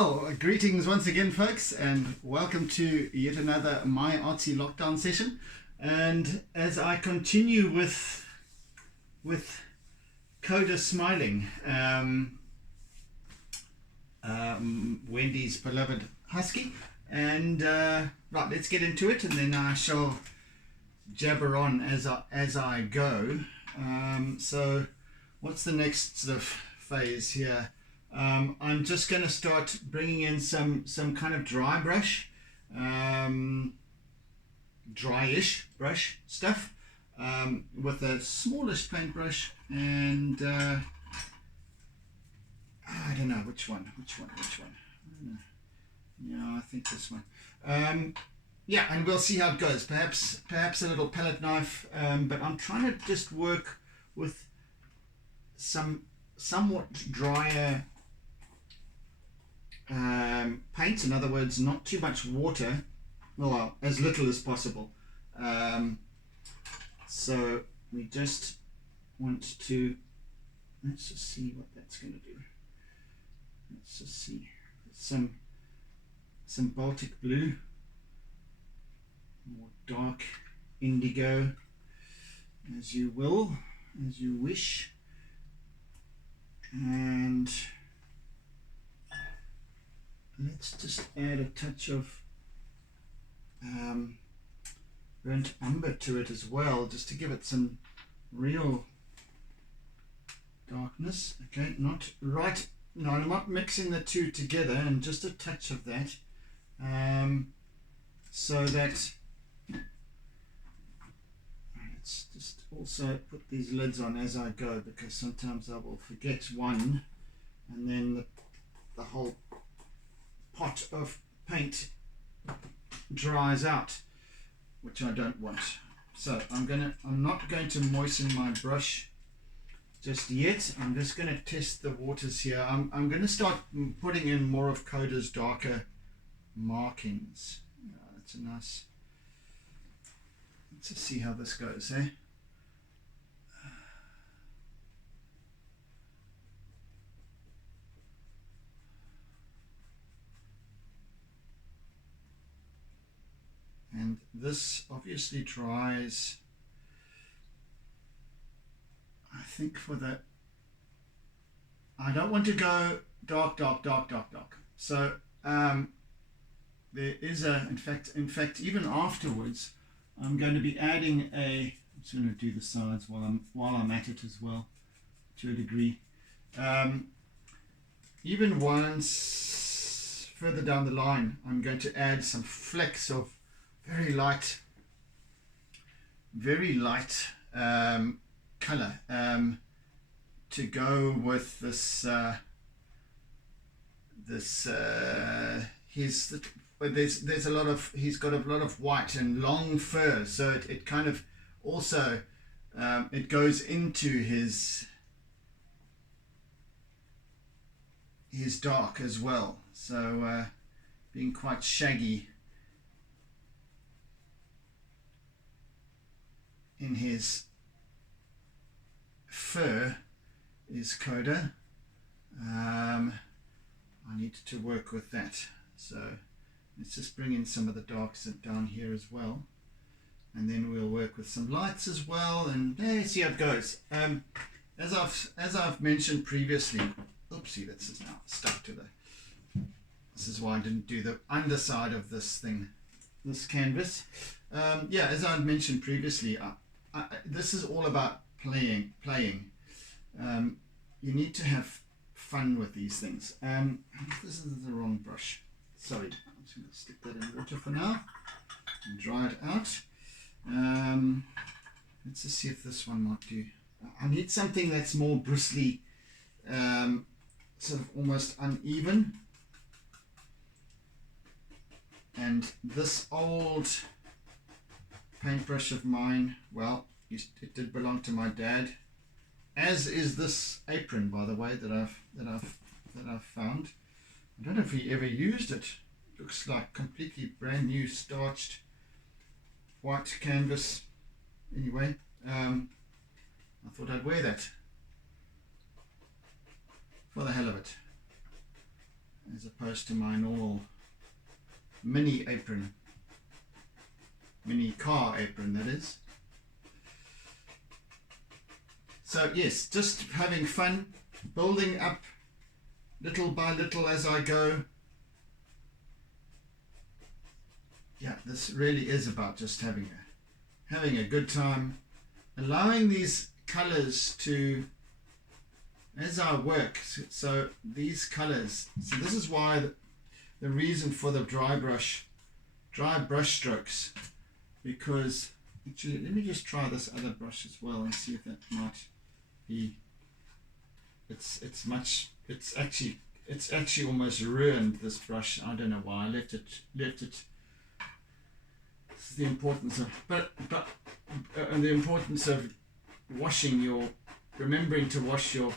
Well, greetings once again, folks, and welcome to yet another My Artsy Lockdown session. And as I continue with Koda smiling, Wendy's beloved husky, and right, let's get into it, and then I shall jabber on as I go. So, what's the next sort of phase here? I'm just going to start bringing in some kind of dry brush, dryish brush stuff, with a smallish paintbrush, and I don't know which one. Yeah, I think this one. Yeah, and we'll see how it goes. Perhaps a little palette knife, but I'm trying to just work with somewhat drier paint. In other words, not too much water, well, as little as possible. So we just want to, let's just see what that's going to do. Let's just see some Baltic blue, more dark indigo, as you will, as you wish, and let's just add a touch of burnt umber to it as well, just to give it some real darkness. Okay, not right. No, I'm not mixing the two together, and just a touch of that, so that. Let's just also put these lids on as I go, because sometimes I will forget one, and then the whole pot of paint dries out, which I don't want. So I'm not going to moisten my brush just yet. I'm just going to test the waters here. I'm going to start putting in more of Koda's darker markings. That's a nice. Let's just see how this goes, eh? And this obviously dries, I think, for the, I don't want to go dark. So there is in fact, even afterwards, I'm going to be adding I'm just going to do the sides while I'm at it as well, to a degree. Even once further down the line, I'm going to add some flecks of very light color to go with this. There's a lot of, he's got a lot of white and long fur, so it kind of also it goes into his dark as well. So being quite shaggy in his fur is Koda. I need to work with that. So let's just bring in some of the darks down here as well, and then we'll work with some lights as well, and see how it goes. As I've mentioned previously, oopsie, this is now stuck to this is why I didn't do the underside of this canvas. Yeah, as I mentioned previously, this is all about playing. You need to have fun with these things. This is the wrong brush. Sorry, I'm just going to stick that in water for now and dry it out. Let's just see if this one might do. I need something that's more bristly, sort of almost uneven. And this old paintbrush of mine, well, it did belong to my dad, as is this apron, by the way, that I've found. I don't know if he ever used it. Looks like completely brand new, starched white canvas. Anyway, I thought I'd wear that for the hell of it. as opposed to my normal mini apron, mini car apron that is. So yes, just having fun, building up little by little as I go. Yeah, this really is about just having a good time, allowing these colors to, as I work, so these colors, so this is why the reason for the dry brush strokes, because actually let me just try this other brush as well and see if that might be, it's actually almost ruined this brush. I don't know why I left it. This is the importance of the importance of remembering to wash your,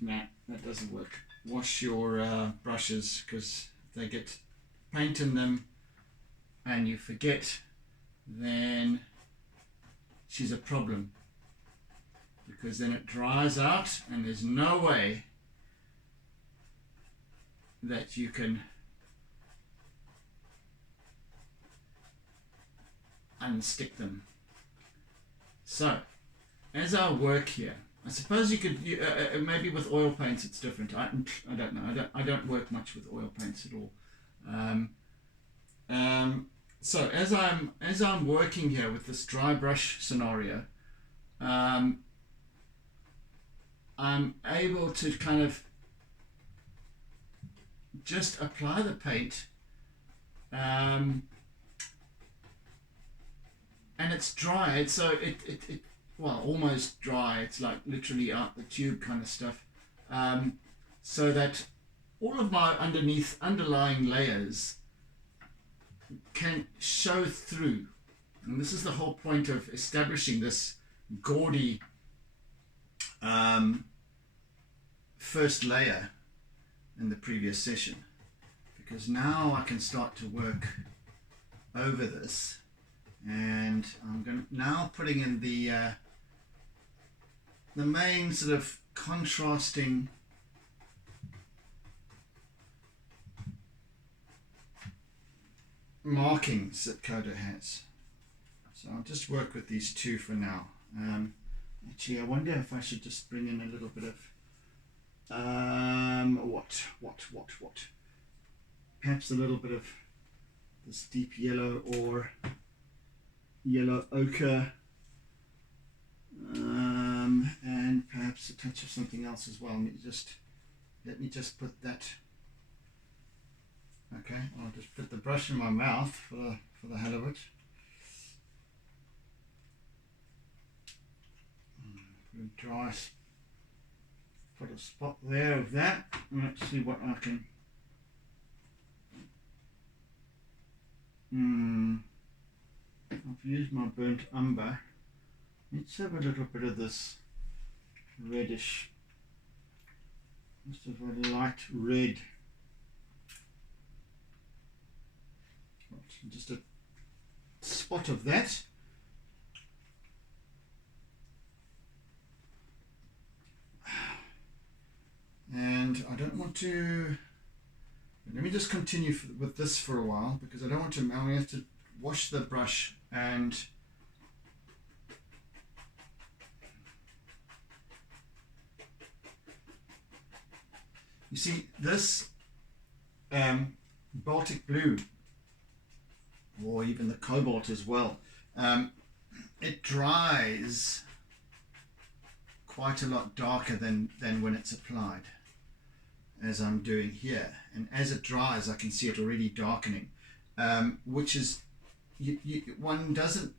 nah, that doesn't work. Wash your brushes, because if they get paint in them and you forget, then she's a problem, because then it dries out and there's no way that you can unstick them. So as I work here, I suppose you could maybe with oil paints it's different. I don't know. I don't work much with oil paints at all. So as I'm working here with this dry brush scenario, I'm able to kind of just apply the paint, and it's dry. So it well, almost dry. It's like literally out the tube kind of stuff, so that all of my underlying layers can show through. And this is the whole point of establishing this gaudy first layer in the previous session, because now I can start to work over this, and I'm now putting in the main sort of contrasting markings that Koda has. So I'll just work with these two for now. Actually, I wonder if I should just bring in a little bit of what? Perhaps a little bit of this deep yellow or yellow ochre, and perhaps a touch of something else as well. Let me just put that. Okay, I'll just put the brush in my mouth for the hell of it. Dry. Put a spot there of that. Let's see what I can. I've used my burnt umber. Let's have a little bit of this reddish, just of a light red. Just a spot of that. And I don't want to, let me just continue with this for a while, because I don't want to, I have to wash the brush, and you see this Baltic blue, or even the cobalt as well, it dries quite a lot darker than when it's applied, as I'm doing here. And as it dries, I can see it already darkening, which is, one doesn't,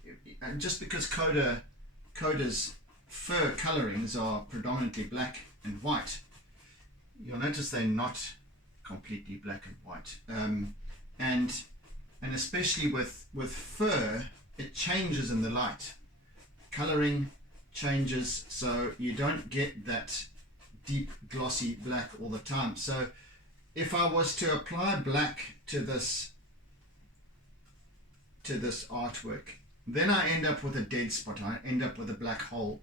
just because Koda's fur colorings are predominantly black and white, you'll notice they're not completely black and white, and especially with fur, it changes in the light. Coloring changes, so you don't get that deep glossy black all the time. So if I was to apply black to this artwork, then I end up with a dead spot. I end up with a black hole,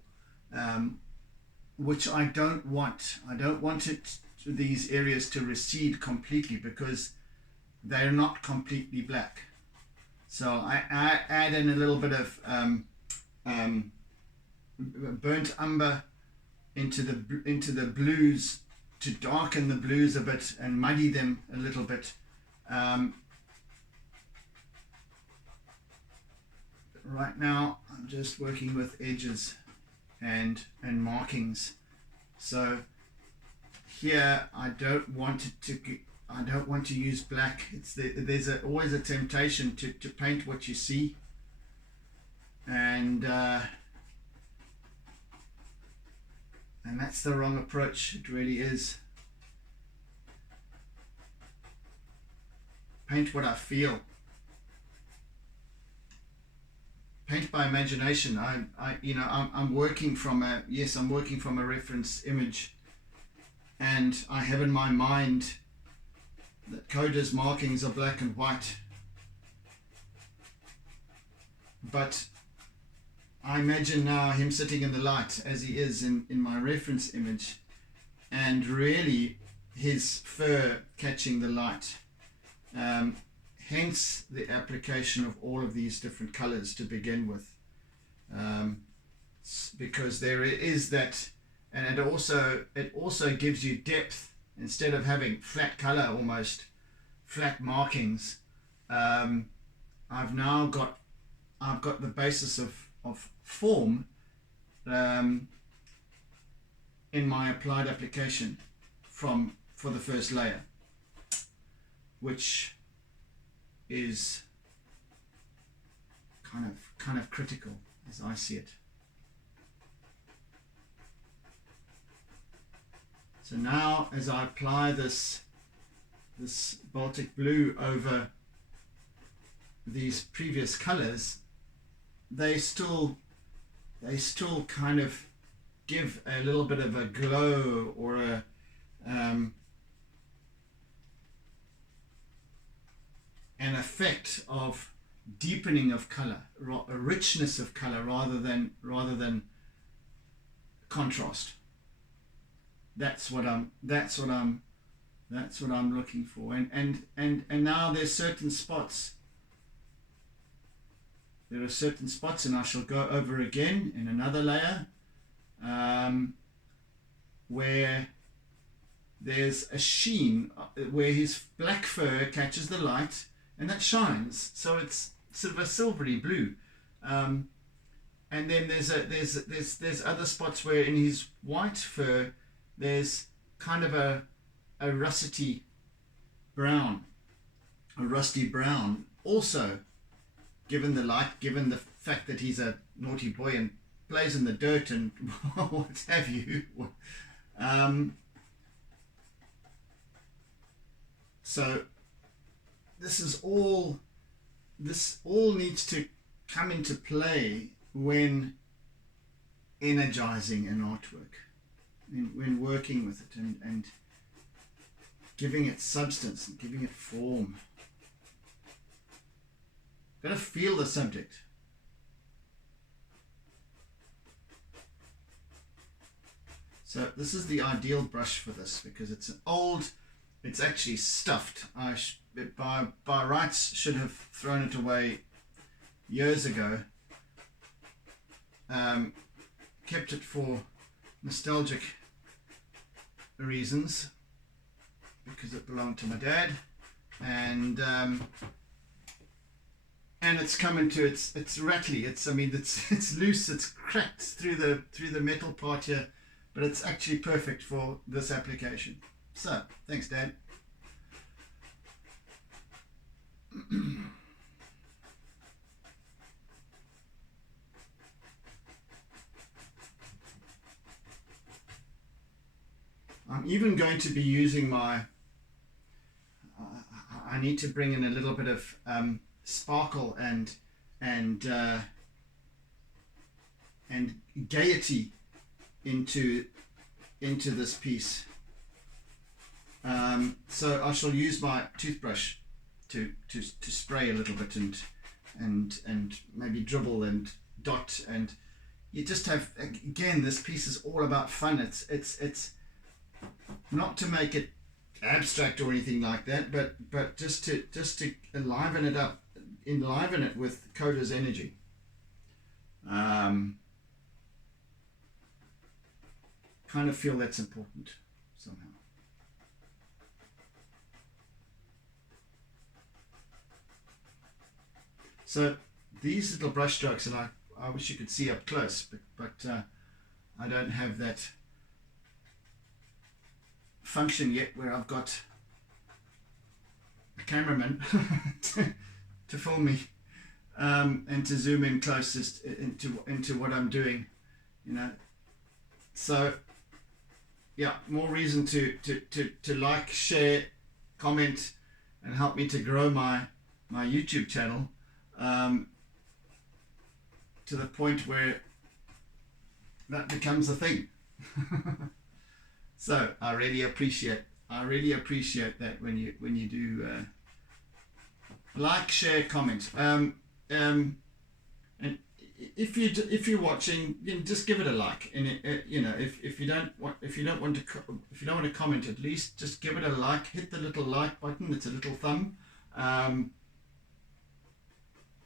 which I don't want. I don't want it these areas to recede completely because they're not completely black. So I add in a little bit of burnt umber into the blues to darken the blues a bit and muddy them a little bit. Right now I'm just working with edges and markings. So here I don't want to use black. There's always a temptation to paint what you see, and that's the wrong approach. It really is. Paint what I feel. Paint by imagination. I'm working from a reference image, and I have in my mind that Koda's markings are black and white, but I imagine now him sitting in the light as he is in my reference image, and really his fur catching the light. Hence the application of all of these different colors to begin with, because there is that, and it also gives you depth instead of having flat color, almost flat markings. I've got the basis of form in my applied application for the first layer, which is kind of critical as I see it. So now as I apply this Baltic blue over these previous colors, they still kind of give a little bit of a glow or an effect of deepening of color, a richness of color rather than contrast. That's what I'm looking for. And now there's certain spots. There are certain spots, and I shall go over again in another layer, where there's a sheen, where his black fur catches the light and that shines, so it's sort of a silvery blue. And then there's other spots where in his white fur there's kind of a rusty brown, also given the light, given the fact that he's a naughty boy and plays in the dirt and what have you. So this all needs to come into play when energizing an artwork, when working with it and giving it substance and giving it form. Got to feel the subject. So this is the ideal brush for this because it's an old, it's actually stuffed. By rights should have thrown it away years ago. Kept it for nostalgic reasons because it belonged to my dad, and it's come into it's rattly. It's loose. It's cracked through the metal part here, but it's actually perfect for this application. So thanks, Dad. I'm even going to be using my I need to bring in a little bit of sparkle and gaiety into this piece. So I shall use my toothbrush to spray a little bit and maybe dribble and dot, and you just have, again, this piece is all about fun. It's not to make it abstract or anything like that, but just to enliven it up, enliven it with Koda's energy. Kind of feel that's important somehow. So these little brush strokes, and I wish you could see up close, but I don't have that function yet where I've got a cameraman to film me and to zoom in closest into what I'm doing, you know. So yeah, more reason to like, share, comment, and help me to grow my YouTube channel to the point where that becomes a thing. So I really appreciate that when you do like, share, comment, and if you're watching, you know, just give it a like, and you know, if you don't want to comment, at least just give it a like. Hit the little like button. It's a little thumb.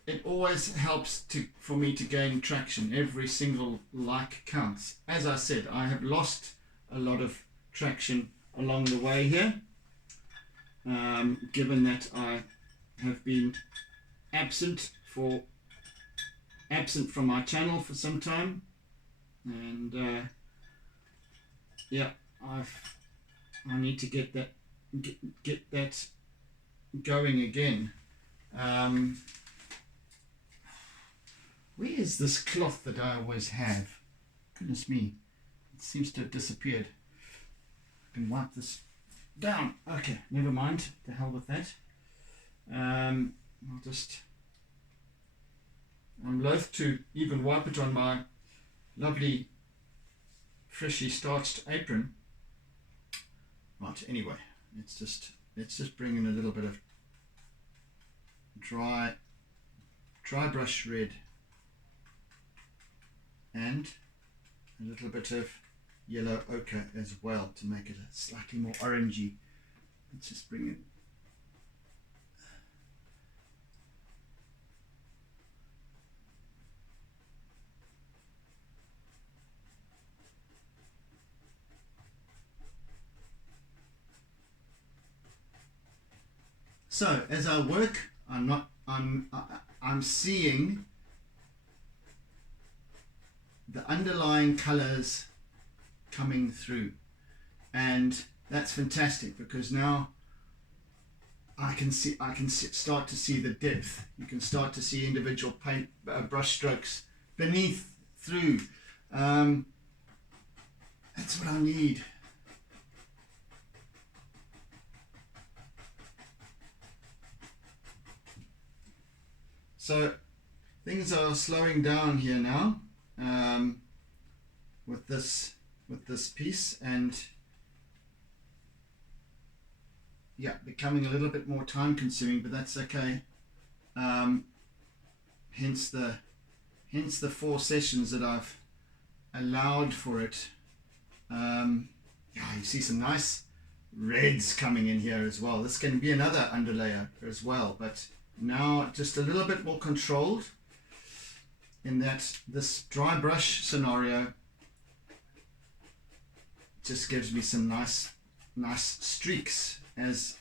It always helps for me to gain traction. Every single like counts. As I said, I have lost a lot of traction along the way here, given that I have been absent from my channel for some time, and yeah, I need to get that going again. Where is this cloth that I always have? Goodness me, it seems to have disappeared. I can wipe this down. Okay, never mind. The hell with that. I'm loath to even wipe it on my lovely freshly starched apron. Right, anyway, let's just bring in a little bit of dry brush red and a little bit of yellow ochre as well to make it slightly more orangey. Let's just bring it. So as I work, I'm seeing the underlying colors coming through, and that's fantastic because now I can start to see the depth. You can start to see individual paint brush strokes beneath, through. That's what I need. So things are slowing down here now with this piece, and yeah, becoming a little bit more time consuming, but that's okay. Hence the 4 sessions that I've allowed for it. Yeah, you see some nice reds coming in here as well. This can be another underlayer as well, but now just a little bit more controlled in that this dry brush scenario just gives me some nice streaks as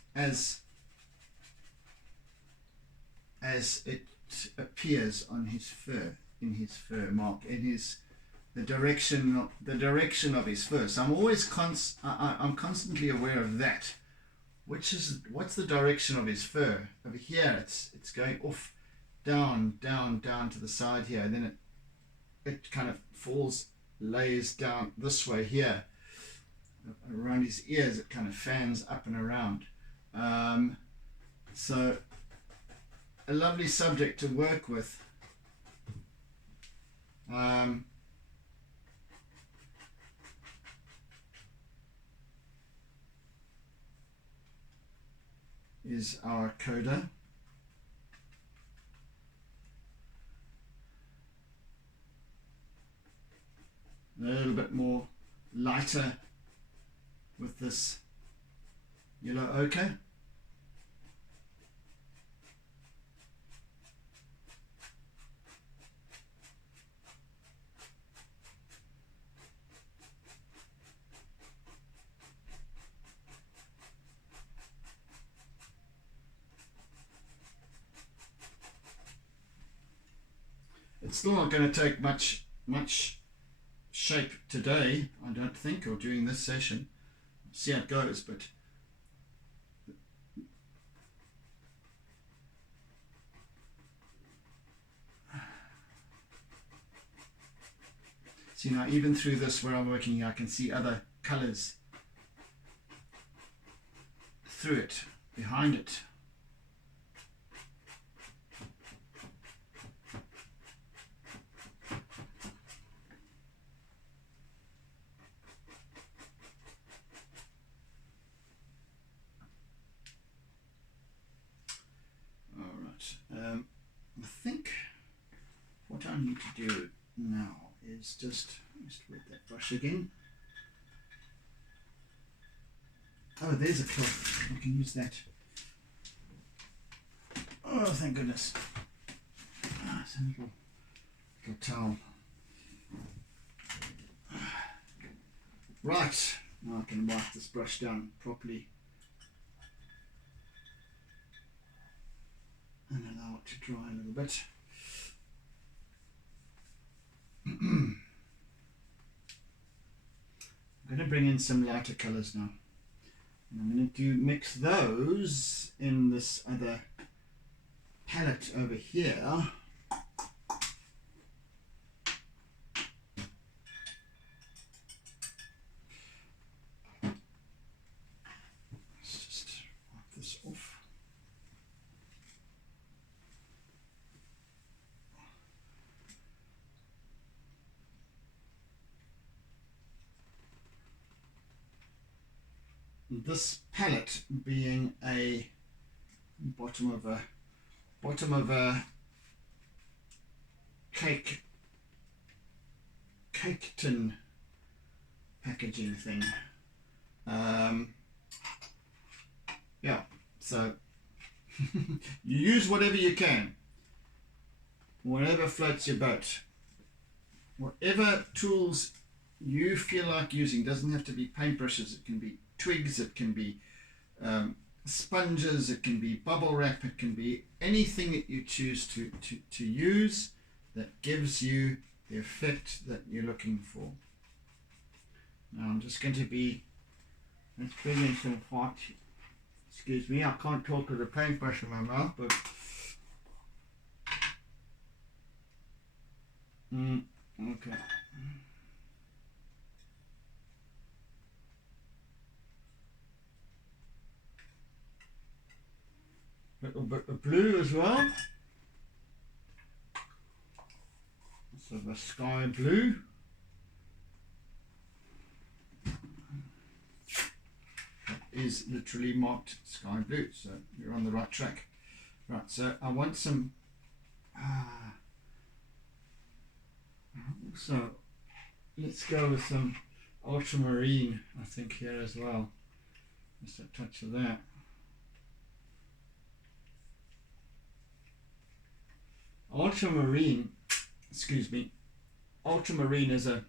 it appears on his fur, in his fur mark, in the direction of his fur. So I'm always I'm constantly aware of that. What's the direction of his fur? Over here it's going off, down to the side here, and then it kind of lays down this way here. Around his ears it kind of fans up and around. So a lovely subject to work with. Is our Koda. A little bit more lighter with this yellow ochre. It's still not going to take much shape today, I don't think, or during this session. See how it goes, but see now, even through this where I'm working here, I can see other colors through it, behind it. I think what I need to do now is just wet that brush again. Oh, there's a cloth. I can use that. Oh, thank goodness. It's a little towel. Right, now I can wipe this brush down properly and allow it to dry a little bit. I'm going to bring in some lighter colours now. And I'm going to mix those in this other palette over here. Let's just wipe this off. This palette being a bottom of a cake tin packaging thing. Yeah, so you use whatever you can, whatever floats your boat, whatever tools you feel like using. Doesn't have to be paintbrushes, it can be twigs, it can be sponges, it can be bubble wrap, it can be anything that you choose to use that gives you the effect that you're looking for. Now I'm just going to let's bring in some white. Excuse me, I can't talk with a paintbrush in my mouth, but okay. Little bit of blue as well. So the sky blue. That is literally marked sky blue, so you're on the right track. Right, so I want some so let's go with some ultramarine, I think, here as well. Just a touch of that. Ultramarine, excuse me, ultramarine is a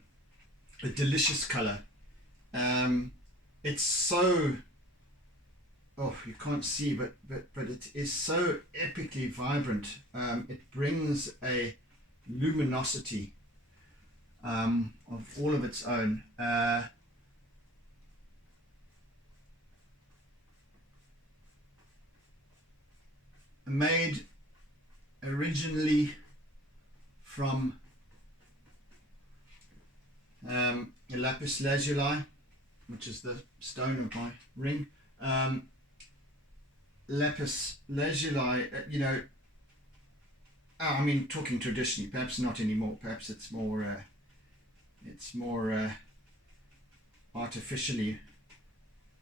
delicious color. It's so, oh, you can't see, but it is so epically vibrant. It brings a luminosity of all of its own. Made originally from lapis lazuli, which is the stone of my ring. Lapis lazuli, I mean, talking traditionally, perhaps not anymore. Perhaps it's more artificially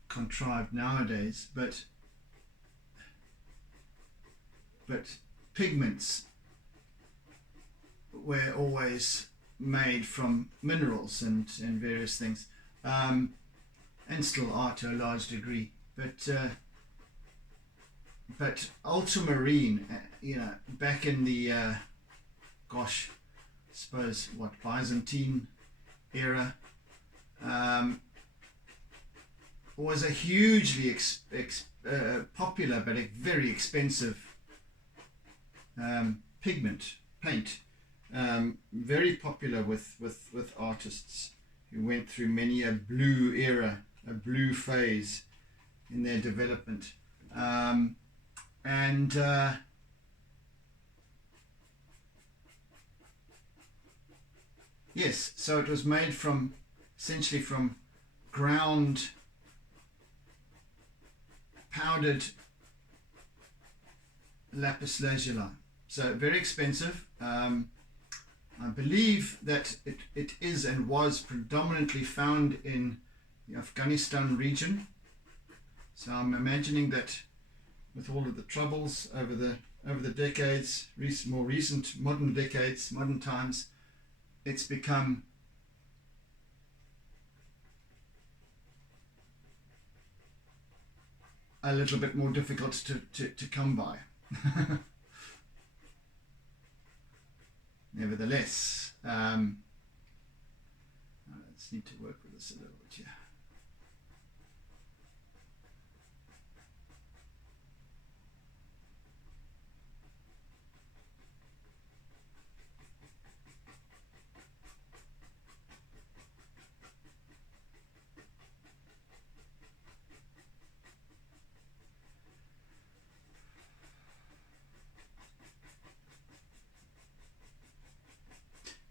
contrived nowadays. But pigments were always made from minerals and various things. and still are to a large degree. But ultramarine, back in the gosh, I suppose what, Byzantine era, was a hugely popular but a very expensive paint, very popular with artists who went through many a blue era, a blue phase in their development. Yes, so it was made essentially from ground powdered lapis lazuli. So very expensive. I believe that it is and was predominantly found in the Afghanistan region. So I'm imagining that with all of the troubles over the decades, more recent modern decades, modern times, it's become a little bit more difficult to come by. Nevertheless, I just need to work with this a little bit here.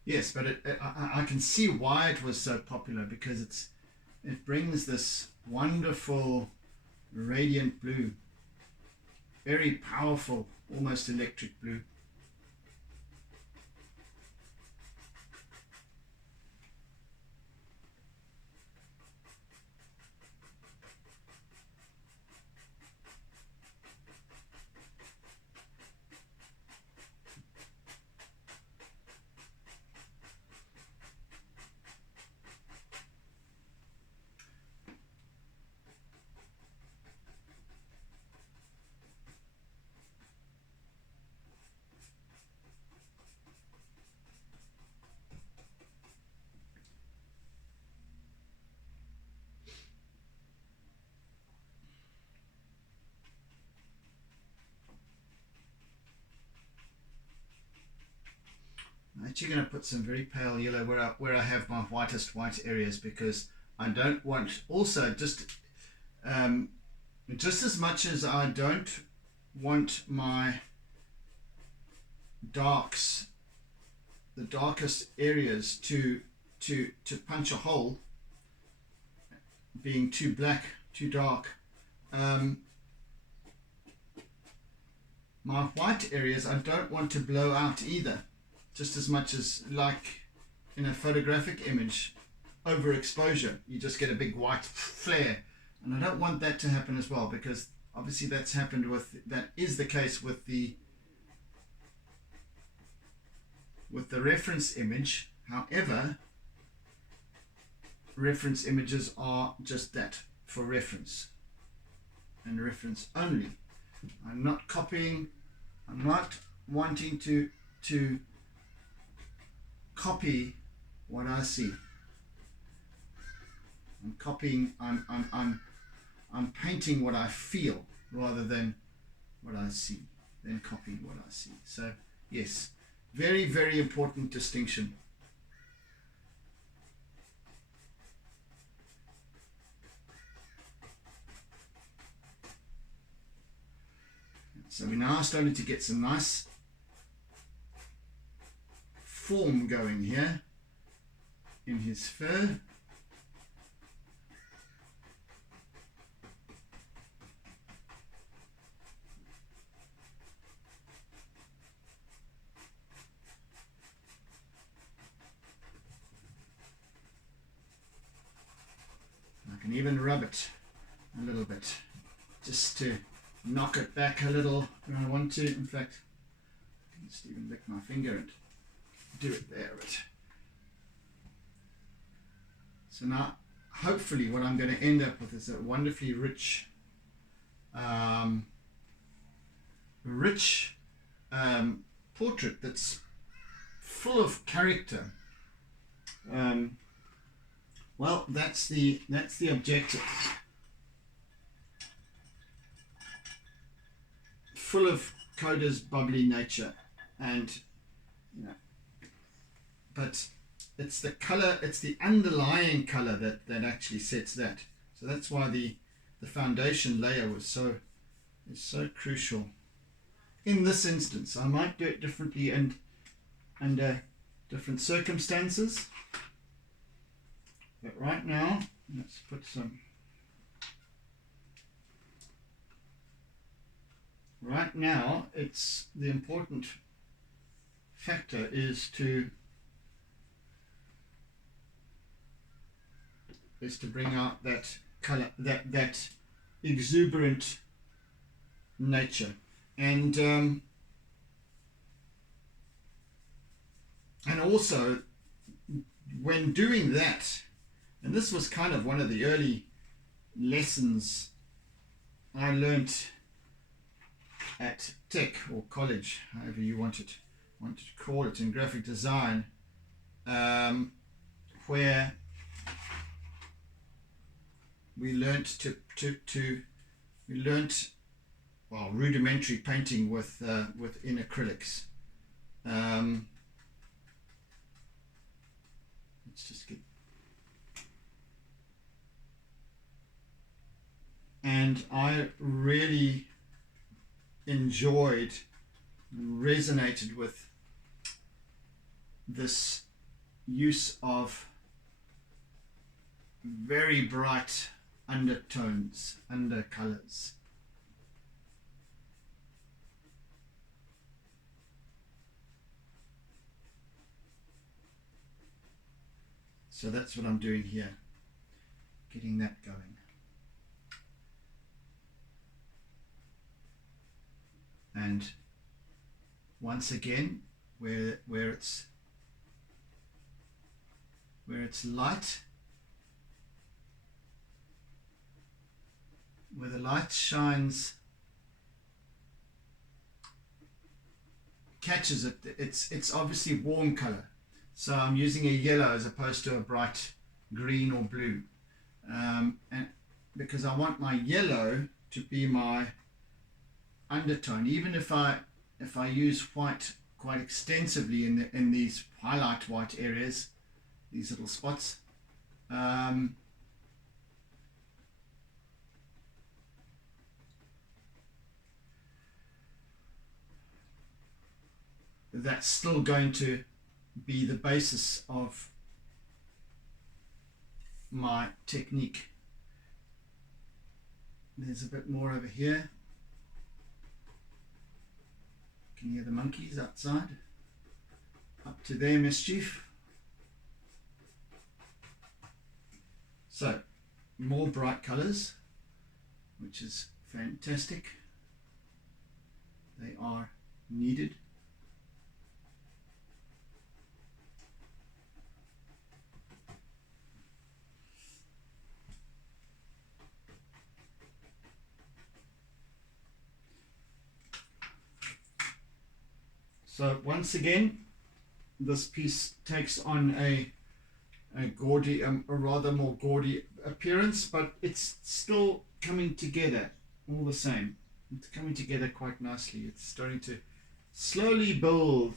Yes, but I can see why it was so popular, because it brings this wonderful radiant blue, very powerful, almost electric blue. I'm actually going to put some very pale yellow where I have my whitest white areas, because I don't want, also just as much as I don't want my darks, the darkest areas to punch a hole, being too black, too dark. My white areas I don't want to blow out either, just as much as, like in a photographic image, overexposure, you just get a big white flare, and I don't want that to happen as well, because obviously that is the case with the reference image. However, reference images are just that, for reference and reference only. I'm not copying, I'm not wanting to copy what I see. I'm painting what I feel rather than what I see, than copying what I see. So yes, very, very important distinction. So we're now starting to get some nice form going here in his fur. I can even rub it a little bit just to knock it back a little when I want to. In fact, I can just even lick my finger and do it there. So now hopefully what I'm going to end up with is a wonderfully rich portrait that's full of character. Well, that's the objective. Full of Koda's bubbly nature, and but it's the color, it's the underlying color that actually sets that. So that's why the foundation layer is so crucial. In this instance, I might do it differently and under different circumstances. But right now, let's put some. Right now, it's the important factor is to bring out that color, that exuberant nature, and also when doing that, and this was kind of one of the early lessons I learnt at tech or college, however you want to call it, in graphic design, where we learnt rudimentary painting with in acrylics. Let's just get. And I really resonated with this use of very bright undertones, undercolors. So that's what I'm doing here, getting that going. And once again, where it's light, where the light shines, catches it, it's obviously warm color. So I'm using a yellow as opposed to a bright green or blue, and because I want my yellow to be my undertone, even if I use white quite extensively in these highlight white areas, these little spots, that's still going to be the basis of my technique. There's a bit more over here. Can you hear the monkeys outside? Up to their mischief. So, more bright colors, which is fantastic. They are needed. So once again, this piece takes on a gaudy, a rather more gaudy appearance, but it's still coming together all the same. It's coming together quite nicely. It's starting to slowly build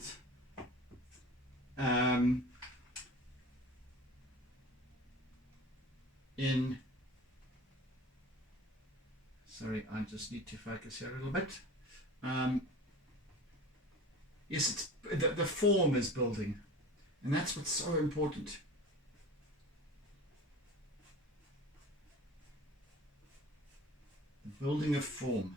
in. Sorry, I just need to focus here a little bit. Yes, the form is building, and that's what's so important. The building of form.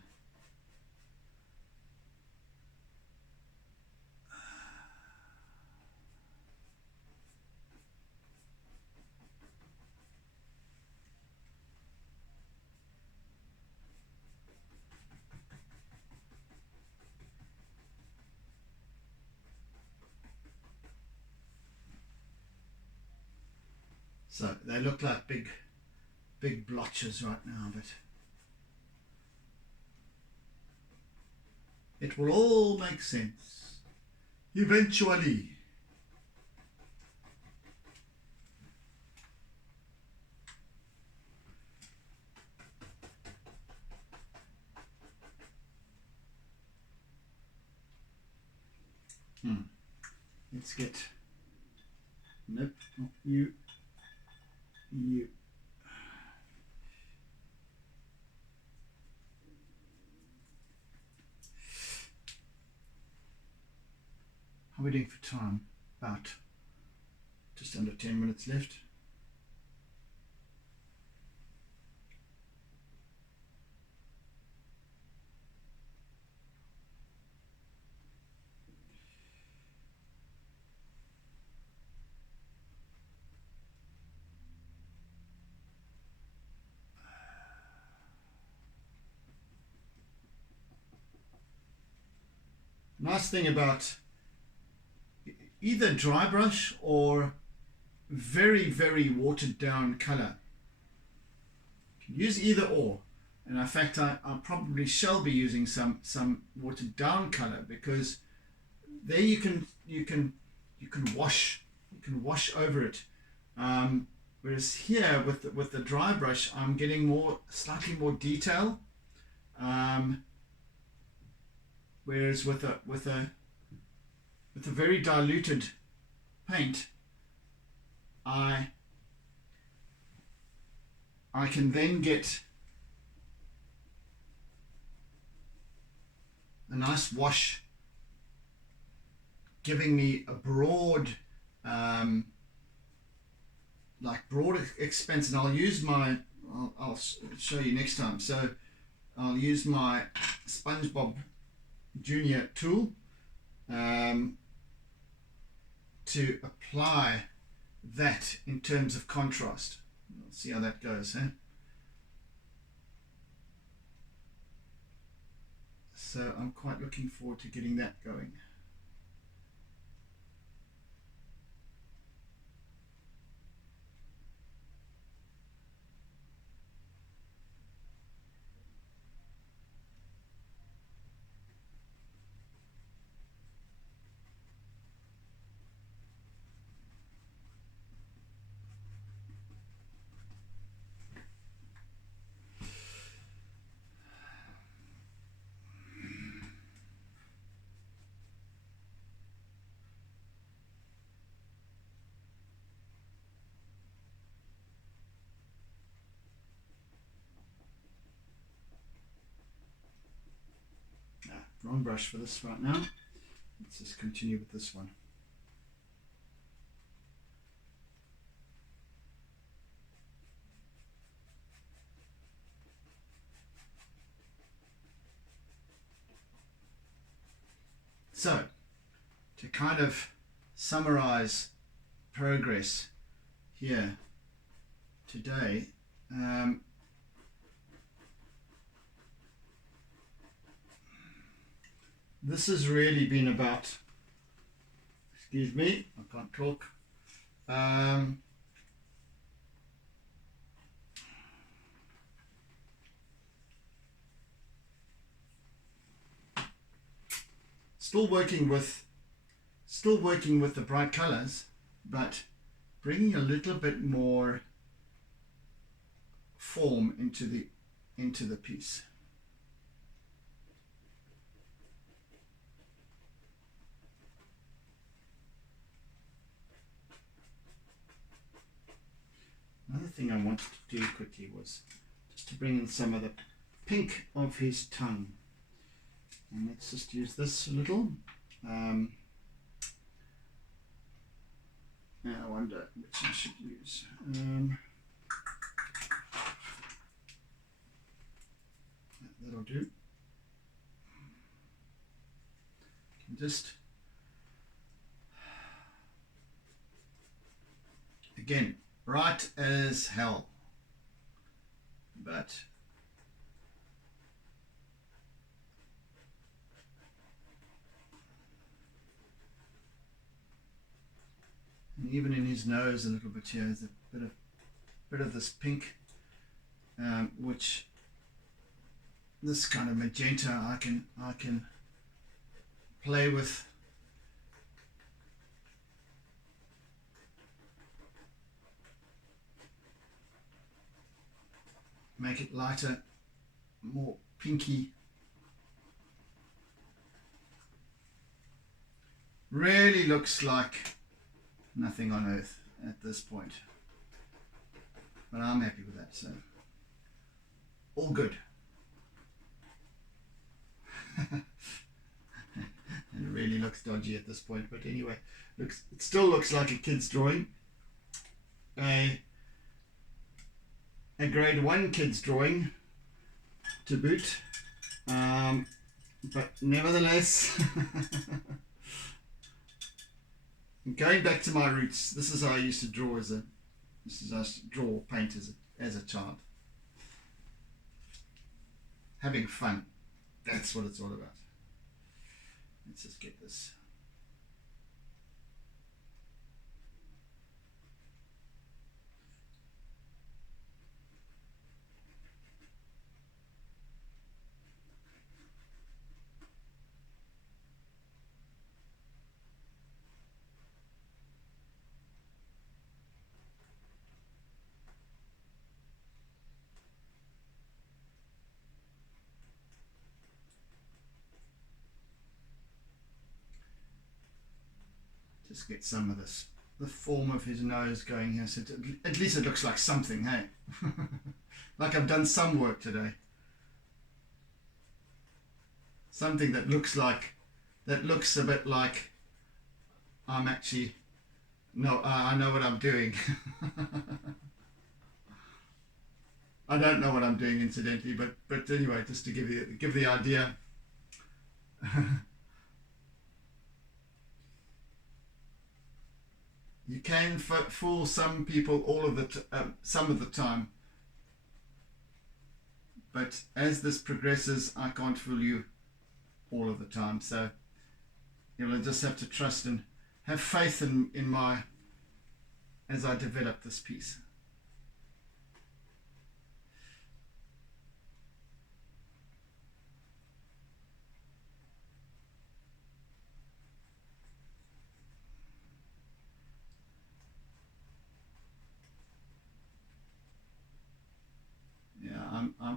So they look like big big blotches right now, but it will all make sense eventually. Let's get, nope, not you, you. How are we doing for time? About just under 10 minutes left. Nice thing about either dry brush or very, very watered down color. You can use either or. And in fact, I probably shall be using some watered down color, because there you can wash over it. Whereas here with the dry brush, I'm getting slightly more detail. Whereas with a very diluted paint, I can then get a nice wash, giving me a broad, broad expense. And I'll use my, I'll show you next time. So I'll use my SpongeBob Junior tool to apply that in terms of contrast. We'll see how that goes, eh? So I'm quite looking forward to getting that going. Wrong brush for this right now. Let's just continue with this one. So, to kind of summarize progress here today, this has really been about, excuse me, I can't talk. Still working with the bright colors, but bringing a little bit more form into the piece. Another thing I wanted to do quickly was just to bring in some of the pink of his tongue. And let's just use this a little. Now I wonder which I should use. That'll do. Just again, bright as hell, but and even in his nose a little bit here, there's a bit of this pink which this kind of magenta I can play with. Make it lighter, more pinky. Really looks like nothing on earth at this point, but I'm happy with that, so all good. It really looks dodgy at this point, but anyway, it still looks like a kid's drawing, a grade 1 kid's drawing to boot, but nevertheless, going back to my roots, this is how I used to draw paint as a child. Having fun, that's what it's all about. Let's just get this. Just get some of this, the form of his nose going here, so at least it looks like something, hey? Like I've done some work today. Something that looks a bit like I'm actually, no, I know what I'm doing. I don't know what I'm doing, incidentally, but anyway, just to give the idea. You can fool some people some of the time, but as this progresses, I can't fool you all of the time. So you'll just have to trust and have faith in as I develop this piece.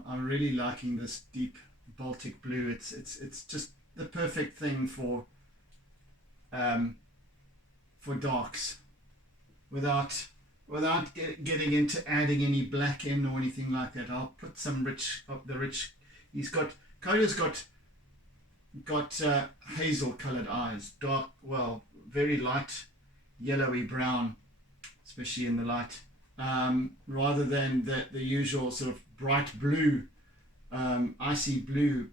I'm really liking this deep Baltic blue. It's just the perfect thing for darks, without getting into adding any black in or anything like that. I'll put some rich. Koda's got hazel colored eyes, dark, well, very light yellowy brown, especially in the light, rather than the usual sort of bright blue, icy blue,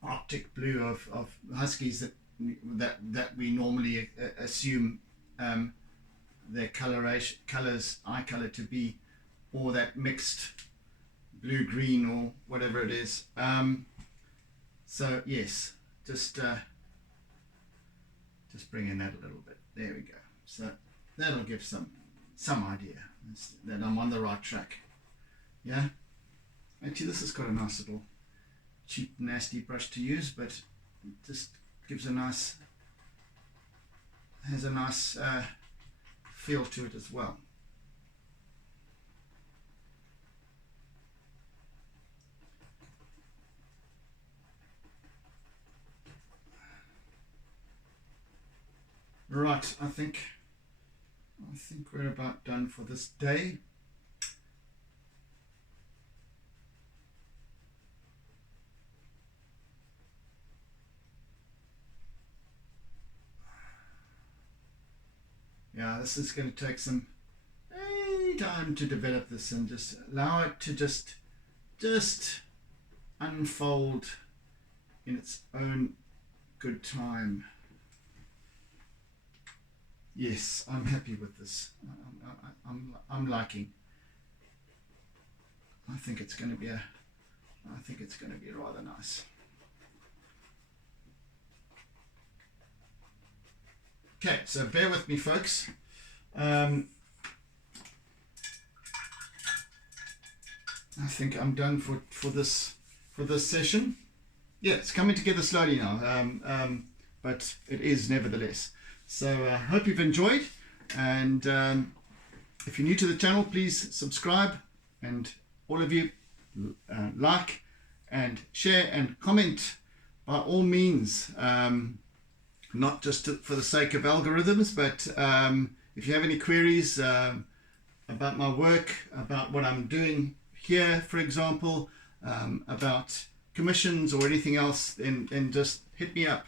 Arctic blue of huskies that we normally assume their eye color to be, or that mixed blue green or whatever it is. So yes, just bring in that a little bit. There we go. So that'll give some idea that I'm on the right track. Yeah, actually this has got a nice little cheap nasty brush to use, but it just gives has a nice feel to it as well. Right, I think we're about done for this day. Yeah, this is going to take some time to develop this, and just allow it to just unfold in its own good time. Yes, I'm happy with this. I'm liking. I think it's going to be rather nice. Okay, so bear with me, folks. I think I'm done for this session. Yeah, it's coming together slowly now, but it is nevertheless. So I hope you've enjoyed, and if you're new to the channel, please subscribe, and all of you like and share and comment by all means, not just for the sake of algorithms, but if you have any queries about my work, about what I'm doing here, for example, about commissions or anything else, then just hit me up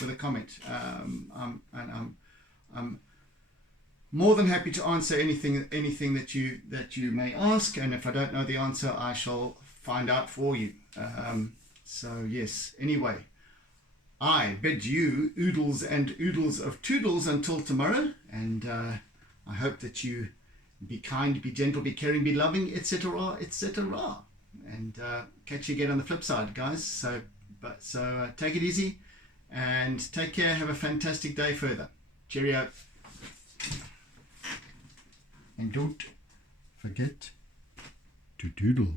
with a comment. I'm more than happy to answer anything that you may ask, and if I don't know the answer, I shall find out for you. So yes, anyway, I bid you oodles and oodles of toodles until tomorrow, and I hope that you be kind, be gentle, be caring, be loving, etc., etc. And catch you again on the flip side, guys. So take it easy and take care. Have a fantastic day further. Cheerio. And don't forget to doodle.